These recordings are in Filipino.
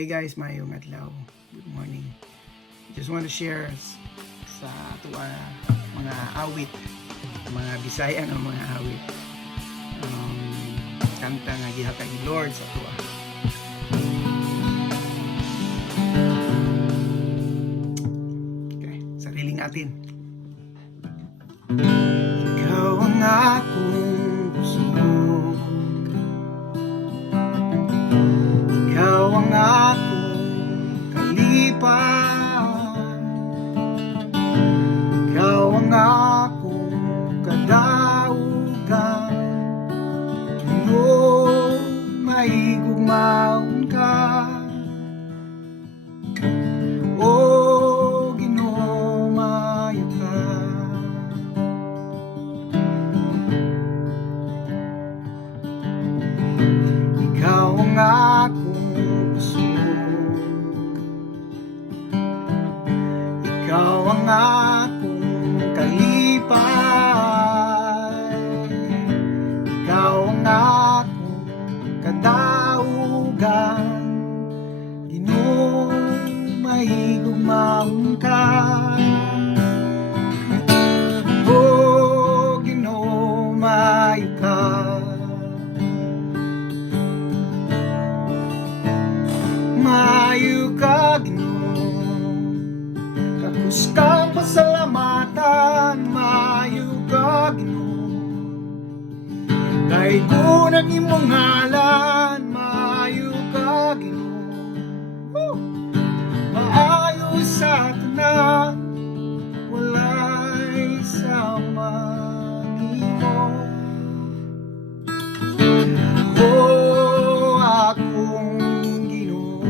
Hey guys, maayong adlaw. Good morning. Just want to share sa tuwa mga awit, mga Bisaya ng mga awit. Kanta nga gihatag ni Lord sa tuwa. Okay, sariling atin. Ikaw ang akong busog, ikaw ang akong kalipan, ikaw ang akong kadaugan. Ginoo, maigugmaon ka. O Ginoo, maayo ka. Ikaw ang akong busog, ikaw ang akong kalipay, ikaw ang akong kadaugan. Ginoo, mahigugmaon ka. O Ginoo, maayo ka. Maayo ka, Ginoo, kapos kang pasalamatan. Maayo ka, Ginoo, daygon ang imong ngalan. Maayo ka, Ginoo, maayo sa tanan, walay sama nimo. O akong Ginoo,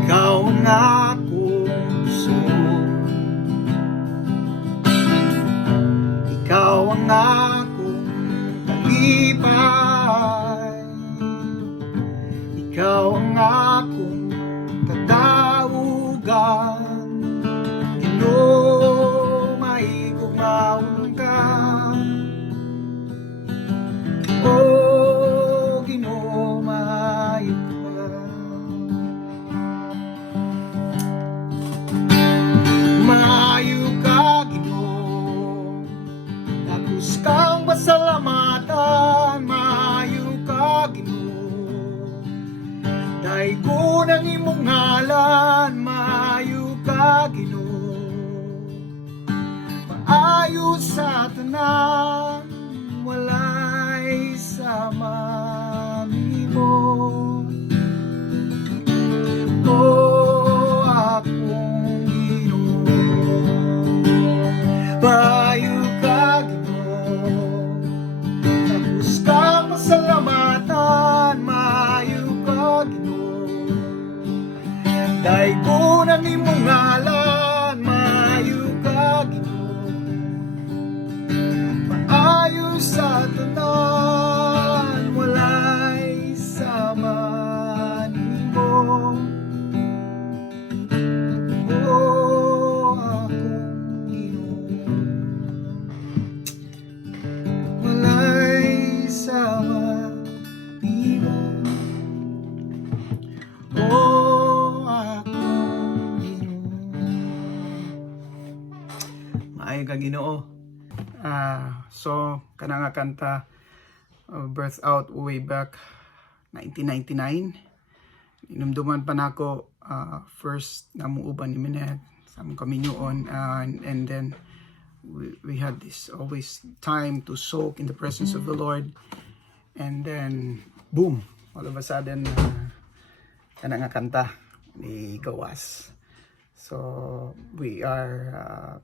ikaw ang akong busog, ikaw ang akong kalipay, ikaw ang akong kadaugan. Ginoo, mahigugmaon ka. O Ginoo, maayo ka. Maayo ka, Ginoo, tapos kang pasalamatan. Maayo ka, Ginoo, daygon ang imong ngalan. Maayo ka, Ginoo, maayo sa tanan, walay sama nimo. O akong Ginoo, maayo ka, Ginoo, tapos kang pasalamatan. Maayo ka, Ginoo, daygon ang imong ngalan. Maayo ka, Ginoo, maayo sa tanan, walay sama nimo. O akong Ginoo, walay sama nimo. O akong Ginoo. Maayo ka, Ginoo. So kana nga kanta, birth out way back 1999. Inumduman pa nako first na muuban ni Minette sa among kaminyoon, and then we had this always time to soak in the presence of the Lord, and then boom, all of a sudden kana nga kanta ni Gawas. So we are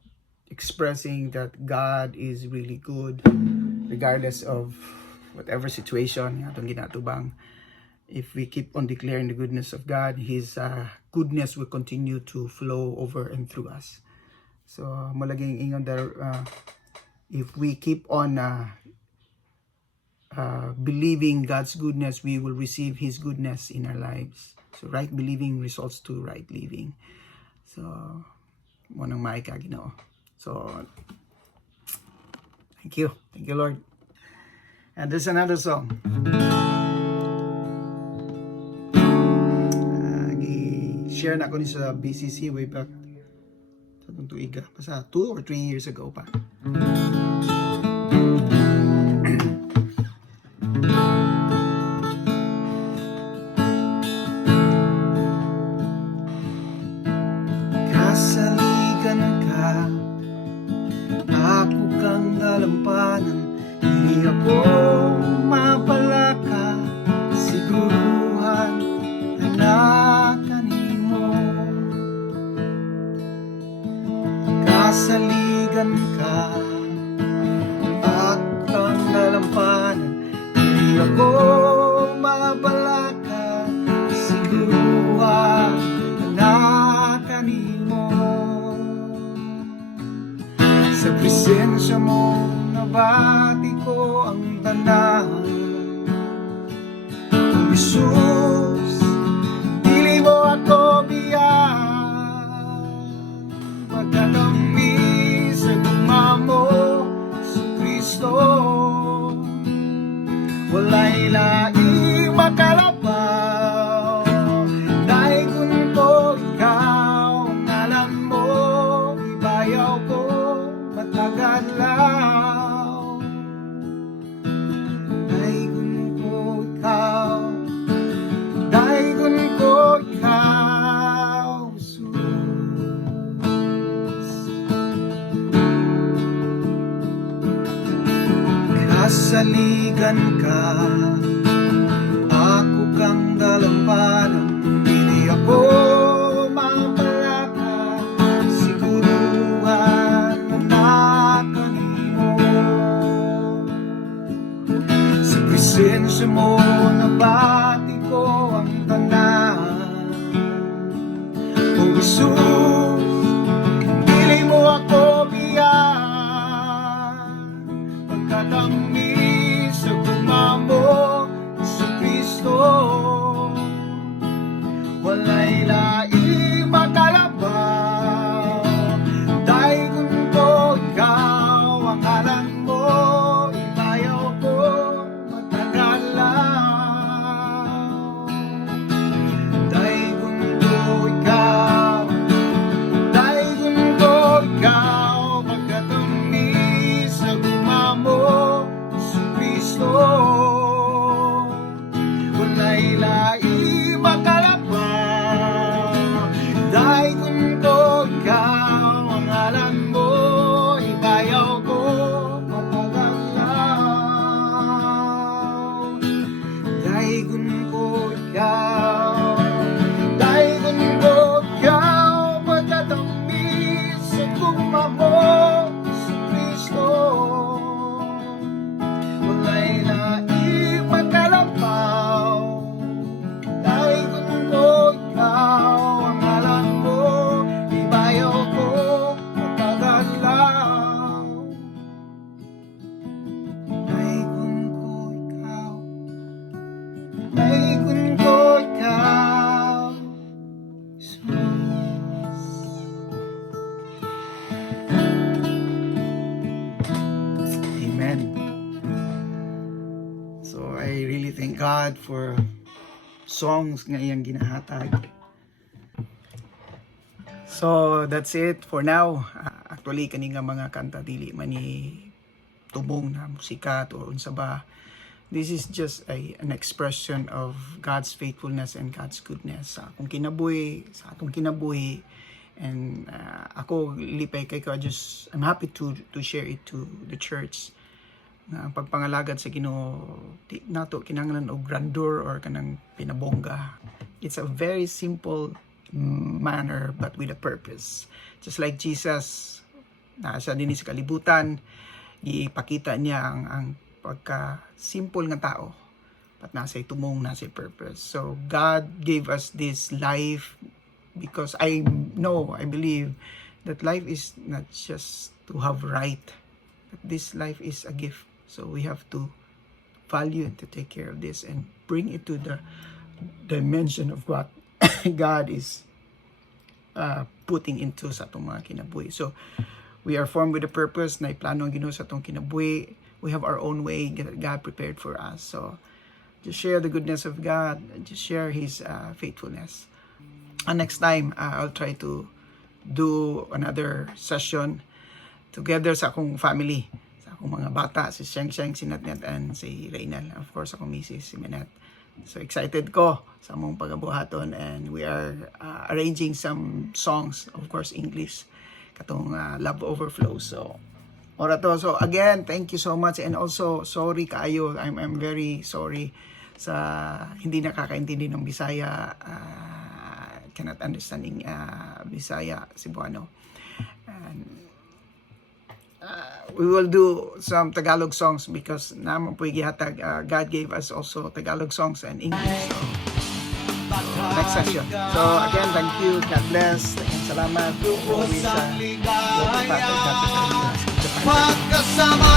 expressing that God is really good regardless of whatever situation atong ginatubang. If we keep on declaring the goodness of God, His goodness will continue to flow over and through us. So malaging ingon there, if we keep on believing God's goodness, we will receive His goodness in our lives. So right believing results to right living. So mo nang maay ka, Ginoo. So thank you Lord. And there's another song. Share na ko ni sa BCC way back sa itong tuiga. Basta 2 or 3 years ago pa. Kasaligan ka, ako kang dalampanan, hindi ako mapalaka, siguruhan anak kanimo. Kasaligan ka, ako kang dalampanan, hindi ako mapalaka, siguruhan anak kanimo. Sa presensya mo nabati ko ang tanan, Kung Jesus, dili mo ako biyan, pagkatami sa gugma mo sa Kristo, walay laing makalabaw. Daygon ko ikaw, ang ngalan mo, ibayaw ko matagalaw. Daygon ko ikaw, daygon ko ikaw, Jesus. Kasaligan ka, ako kang dalampanan, hindi ako mapalaka, siguruhan anak kanimo. Sa presensya mo nabati ko ang tanan, Kung Jesus, dili mo ako biyan, pagkatami sa gugma mo sa Kristo, walay laing makalabaw. Daygon ko ikaw, ang ngalan mo, ibayaw ko matagalaw. Daygon ko ikaw, daygon ko ikaw, pagkatami sa gugma mo sa Kristo, walay laing makalabaw. Daygon ko ikaw, ang ngalan mo, ibayaw ko matagalaw. Daygon ko ikaw, daygon ko ikaw, pagkatami sa gugma mo sa Kristo, walay laing makalabaw. Daygon ko ikaw, ang ngalan mo, ibayaw ko matagalaw. Daygon ko ikaw, daygon ko ikaw, Jesus. Amen. So I really thank God for songs nga iyang ginahatag. So that's it for now. Actually kani nga mga kanta dili man ni tubong na musika to unsa ba. This is just an expression of God's faithfulness and God's goodness sa akong kinabuhi, sa atong kinabuhi. And ako lipay kay ko, I'm happy to share it to the church. Nga ang pagpangalagad sa Ginoo di nato kinahanglan og grandeur or kanang pinabongga. It's a very simple manner but with a purpose. Just like Jesus, nasa din sa kalibutan, ipakita niya ang pagka simple nga tao but nasa tumong nasa purpose. So God gave us this life because I believe that life is not just to have right, but this life is a gift. So we have to value and to take care of this and bring it to the dimension of what God is putting into sa atong mga kinabuhi. So we are formed with a purpose na iplano ang Ginoo sa atong kinabuhi. we have our own way that God prepared for us. So just share the goodness of God, just share His faithfulness. And next time, I'll try to do another session together sa akong family, sa akong mga bata, si Sheng Sheng, si Natnat, and si Reynal. Of course, akong misis, si Minette. So excited ko sa among pagabuhaton, and we are arranging some songs, of course English, katong Love Overflow. So ora to. So again, thank you so much, and also sorry kaayo, I'm very sorry sa hindi nakakaintindi ng Bisaya, cannot understanding Bisaya, Cebuano. And we will do some Tagalog songs because naman po gihatag, God gave us also Tagalog songs and English. So next session. So again, thank you, God bless, and salamat. Always, magkasama